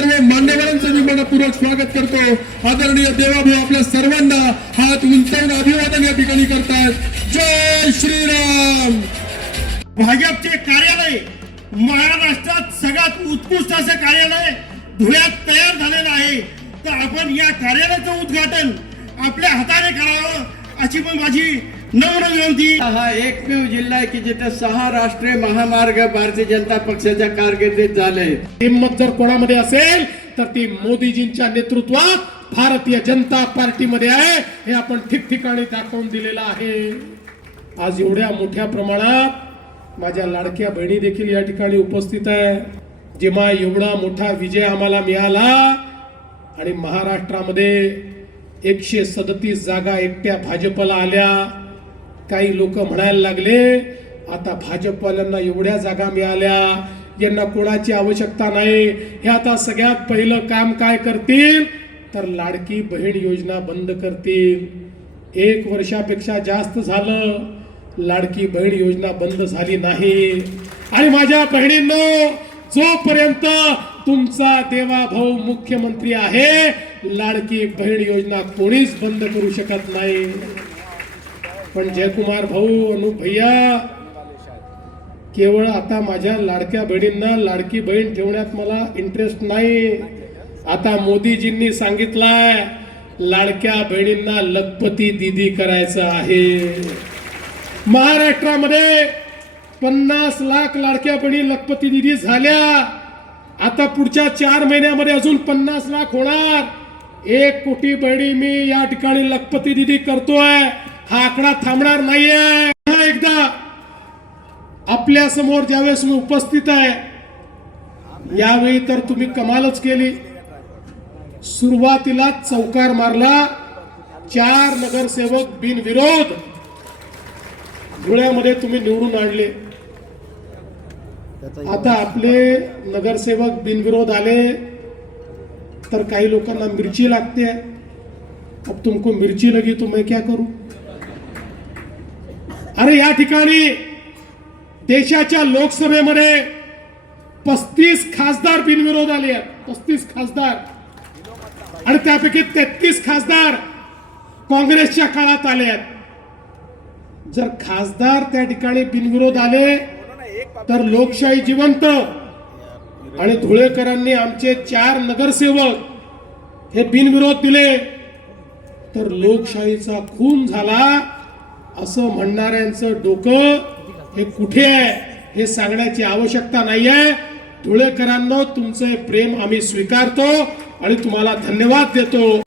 सर्व मान्यवरांचं मी मनपूर्वक स्वागत करतो। आदरणीय देवाभाऊ आपल्या सर्वांना हात उंचावून अभिवादन या ठिकाणी करतात। जय श्रीराम। भाजपचे कार्यालय महाराष्ट्रात सगळ्यात उत्कृष्ट असं कार्यालय धुळ्यात तयार झालेलं आहे, तर आपण या कार्यालयाचं उद्घाटन आपल्या हाताने करावं अशी पण माझी नम्र विनंती। हा एकमेव जिल्हा आहे की जिथे 6 राष्ट्रीय महामार्ग भारतीय जनता पक्षाच्या कारकिर्दीत झाले। हिम्मत जर कोणामध्ये असेल तर ती मोदीजींच्या नेतृत्वात भारतीय जनता पार्टीमध्ये आहे, हे आपण ठिकठिकाणी दाखवून दिलेलं आहे। आज एवढ्या मोठ्या प्रमाणात माझ्या लाडक्या बहिणी देखील या ठिकाणी उपस्थित आहे। जेव्हा एवढा मोठा विजय आम्हाला मिळाला आणि महाराष्ट्रामध्ये 137 जागा एकट्या भाजपला आल्या, काही लोक म्हणायला लागले आता भाजपवाल्यांना एवढ्या जागा मिळाल्या, यांना कोणाची आवश्यकता नाही, हे आता सगळ्यात पहिलं काम काय करतील तर लाडकी बहीण योजना बंद करतील। 1 वर्षापेक्षा जास्त झालं लाडकी बहीण योजना बंद झाली नाही। आणि माझ्या बहिणींनो, जोपर्यंत तुमचा देवाभाऊ मुख्यमंत्री आहे लाडकी बहीण योजना कोणीच बंद करू शकत नाही। पण जयकुमार भाऊ, अनु भैया, केवळ आता माझ्या लाडक्या बहिणींना लाडकी बहीण ठेवण्यात मला इंटरेस्ट नाही। आता मोदीजींनी सांगितलंय लाडक्या बहिणींना लखपती दीदी करायचं आहे। महाराष्ट्रामध्ये 50 लाख लाडक्या बहिणी लखपती दीदी झाल्या। आता पुढच्या 4 महिन्यामध्ये अजून 50 लाख होणार। 1 कोटी बहिणी मी या ठिकाणी लखपती दीदी करतोय। हा आकडा थांबणार नाहीये। एकदा आपल्या समोर ज्यावेळेस मी उपस्थित आहे यावेळी तर तुम्ही कमालच केली। सुरुवातीला चौकार मारला, 4 नगरसेवक बिनविरोध धुळ्यामध्ये तुम्ही निवडून आणले। आता आपले नगरसेवक बिनविरोध आले तर काही लोकांना मिर्ची लागते। अब तुमको मिर्ची लगी तो मैं क्या करूं? अरे या ठिकाणी देशाच्या लोकसभेमध्ये 35 खासदार बिनविरोध आले आहेत, 35 खासदार, आणि त्यापैकी 33 खासदार काँग्रेसच्या काळात आले आहेत। जर खासदार त्या ठिकाणी बिनविरोध आले तर लोकशाही जिवंत। आणि धुळेकरांनी आमचे 4 नगरसेवक हे बिनविरोध दिले तर लोकशाहीचा खून झाला असं म्हणणाऱ्यांचं डोकं हे कुठे आहे हे सांगण्याची आवश्यकता नाहीये। धुळेकरांनो, तुमचे प्रेम आम्ही स्वीकारतो आणि तुम्हाला धन्यवाद देतो।